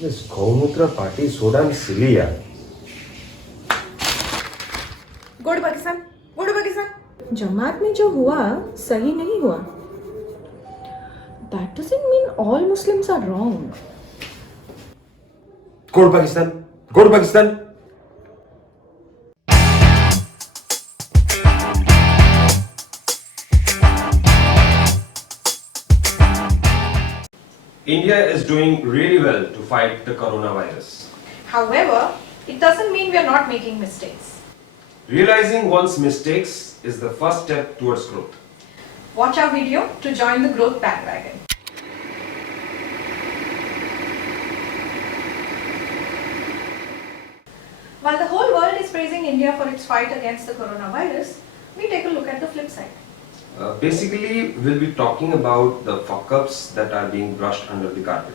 This Gomutra party is so damn silly, yaar. Go to Pakistan, go to Pakistan. जमात में जो हुआ सही नहीं हुआ। That doesn't mean all Muslims are wrong. Go to Pakistan. Go to Pakistan. India is doing really well to fight the coronavirus. However, it doesn't mean we are not making mistakes. Realizing one's mistakes is the first step towards growth. Watch our video to join the growth bandwagon. While the whole world is praising India for its fight against the coronavirus, we take a look at the flip side. Basically, we'll be talking about the fuck-ups that are being brushed under the carpet.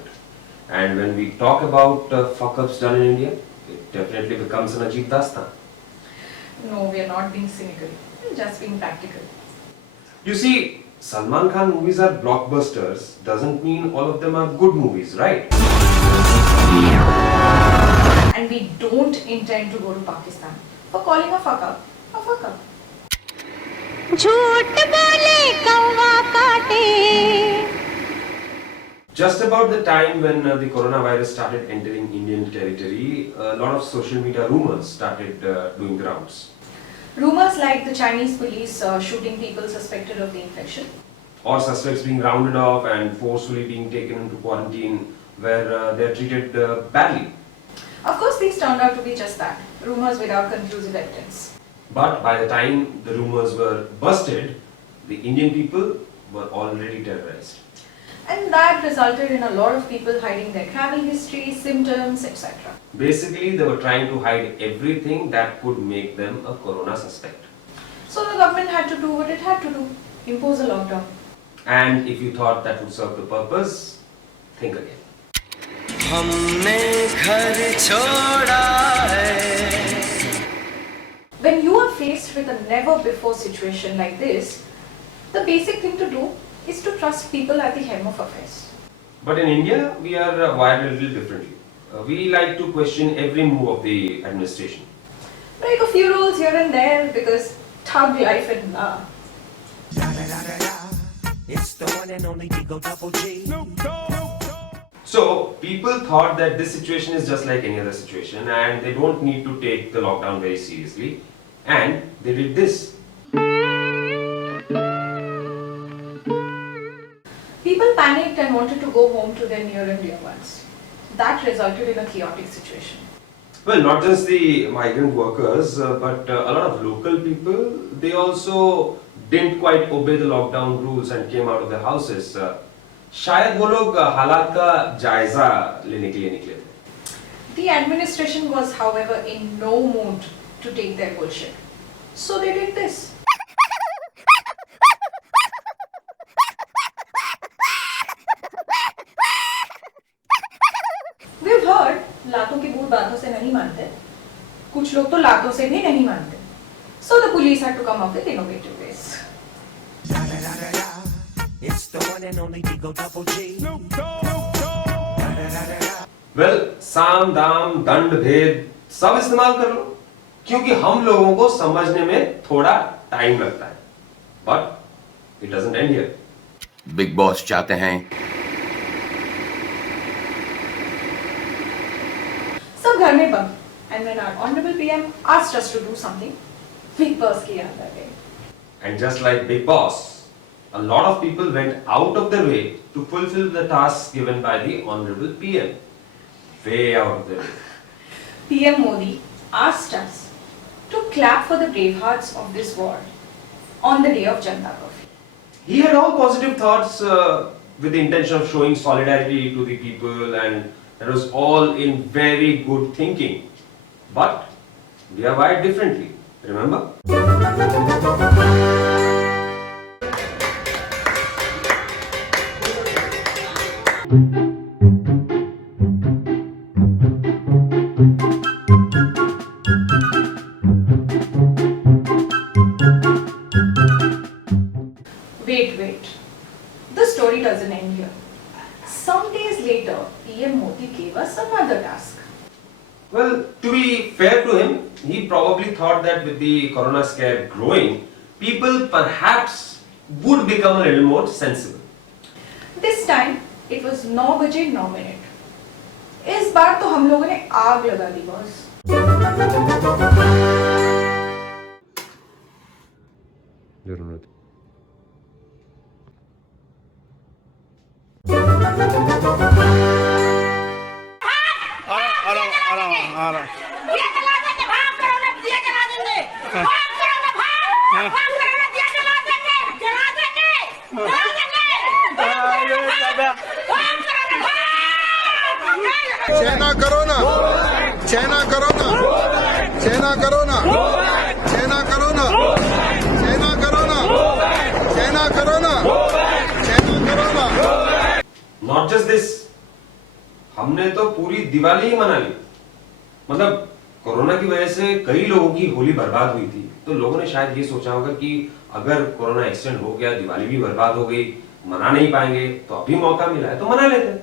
And when we talk about fuck-ups done in India, it definitely becomes an Ajib Dastan. No, we are not being cynical, we're just being practical. You see, Salman Khan movies are blockbusters doesn't mean all of them are good movies, right? And we don't intend to go to Pakistan for calling a fuck up a fuck up. झूठ बोले कौवा काटे। Just about the time when the coronavirus started entering Indian territory, a lot of social media rumors started doing the rounds. Rumors like the Chinese police shooting people suspected of the infection. Or suspects being rounded off and forcefully being taken into quarantine where they are treated badly. Of course, these turned out to be just that, rumors without conclusive evidence. But by the time the rumors were busted, the Indian people were already terrorized. And that resulted in a lot of people hiding their travel history, symptoms, etc. Basically, they were trying to hide everything that could make them a corona suspect. So the government had to do what it had to do, impose a lockdown. And if you thought that would serve the purpose, think again. हमने घर छोड़ा है। When you are faced with a never before situation like this, the basic thing to do is to trust people at the helm of affairs. But in India, we are wired a little differently. We like to question every move of the administration. Break a few rules here and there because thug life and blah. It's the one and only Digo Double G. So, people thought that this situation is just like any other situation and they don't need to take the lockdown very seriously. And they did this. People panicked and wanted to go home to their near and dear ones. That resulted in a chaotic situation. Well, not just the migrant workers, but a lot of local people, they also didn't quite obey the lockdown rules and came out of their houses. शायद वो लोग हालात का जायजा लेने के लिए निकले थे. The administration was, however, in no mood to take their bullshit. So they did this. We've heard लातों की भूत बातों से नहीं मानते. कुछ लोग तो लातों से भी नहीं मानते. So the police had to come up with innovative ways. It's the one and only Digo Double G. Well, साम दाम दंड भेद सब इस्तेमाल कर लो क्योंकि हम लोगों को समझने में थोड़ा टाइम लगता है. But it doesn't end here. Big boss चाहते हैं सब घर में बंद. And when our honorable PM asked us to do something, Big Boss की याद आ गई. And just like Big Boss, a lot of people went out of their way to fulfill the tasks given by the honorable PM. Way out of their way. PM Modi asked us to clap for the bravehearts of this war on the day of Janata Curfew. He had all positive thoughts with the intention of showing solidarity to the people, and that was all in very good thinking. But we are wired differently, remember? Wait. The story doesn't end here. Some days later, PM Modi gave gave us another task. Well, to be fair to him, he probably thought that with the corona scare growing, people perhaps would become a little more sensible. This time it was 9 बजे 9 minute. इस बार तो हम लोगों ने आग लगा दी boss. जरूरत China करो ना, चाइना करो ना, चाइना करो ना, चाइना करो ना, चाइना करो ना, चाइना करो ना, चाइना करो ना. Not just this, हमने तो पूरी दिवाली ही मना ली. मतलब कोरोना की वजह से कई लोगों की होली बर्बाद हुई थी, तो लोगों ने शायद ये सोचा होगा कि अगर कोरोना एक्सटेंड हो गया, दिवाली भी बर्बाद हो गई, मना नहीं पाएंगे, तो अभी मौका मिला है तो मना लेते हैं.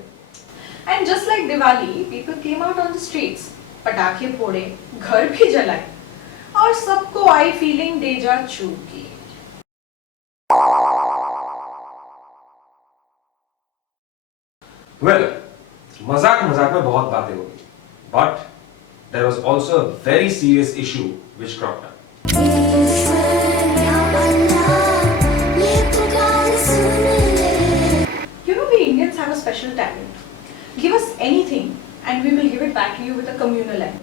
And just like Diwali, people came out on the streets, पटाखे फोड़े, घर भी जलाए, और सबको आई फीलिंग दे जा चुकी. Well, मजाक मजाक में बहुत बातें होगी, but there was also a very serious issue which cropped up. You know, we Indians have a special talent. Give us anything and we will give it back to you with a communal angle.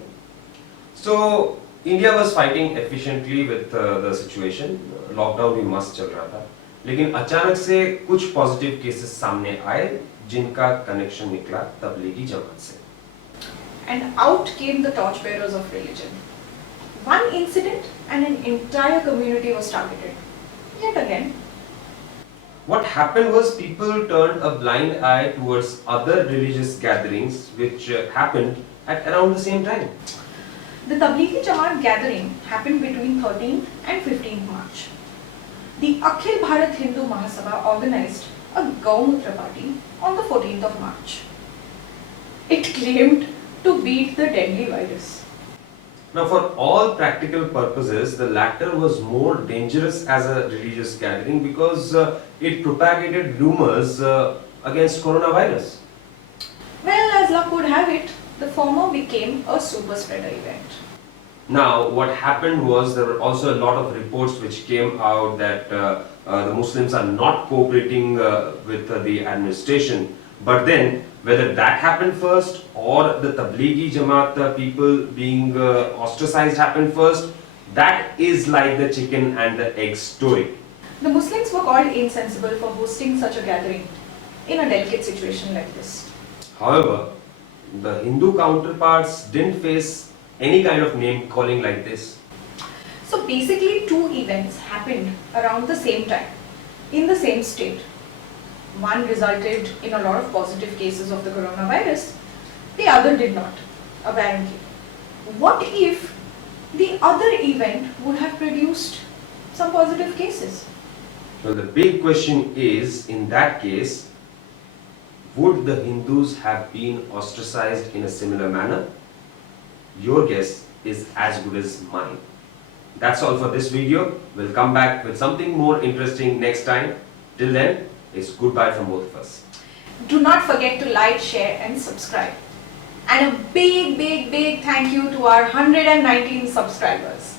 So India was fighting efficiently with the situation. Lockdown भी मस्त चल रहा था, लेकिन अचानक से कुछ positive cases सामने आए जिनका कनेक्शन निकला तबलीगी जमात से. And out came the torchbearers of religion. One incident and an entire community was targeted. Yet again, What happened was people turned a blind eye towards other religious gatherings which happened at around the same time. the Tablighi Jamaat gathering happened between 13th and 15th March. The Akhil Bharat Hindu Mahasabha organized a Gaumutra party on the 14th of March. It claimed to beat the deadly virus. Now, for all practical purposes, the latter was more dangerous as a religious gathering because it propagated rumors against coronavirus. Well, as luck would have it, the former became a super spreader event. Now, what happened was there were also a lot of reports which came out that the Muslims are not cooperating with the administration. But then, whether that happened first or the Tablighi Jamaat people being ostracized happened first, that is like the chicken and the egg story. The Muslims were called insensible for hosting such a gathering in a delicate situation like this. However, the Hindu counterparts didn't face any kind of name calling like this. So basically, two events happened around the same time, in the same state. One resulted in a lot of positive cases of the coronavirus, the other did not, apparently. What if the other event would have produced some positive cases? Well, the big question is, in that case, would the Hindus have been ostracized in a similar manner? Your guess is as good as mine. That's all for this video. We'll come back with something more interesting next time. Till then, it's goodbye from both of us. Do not forget to like, share and subscribe. And a big thank you to our 119 subscribers.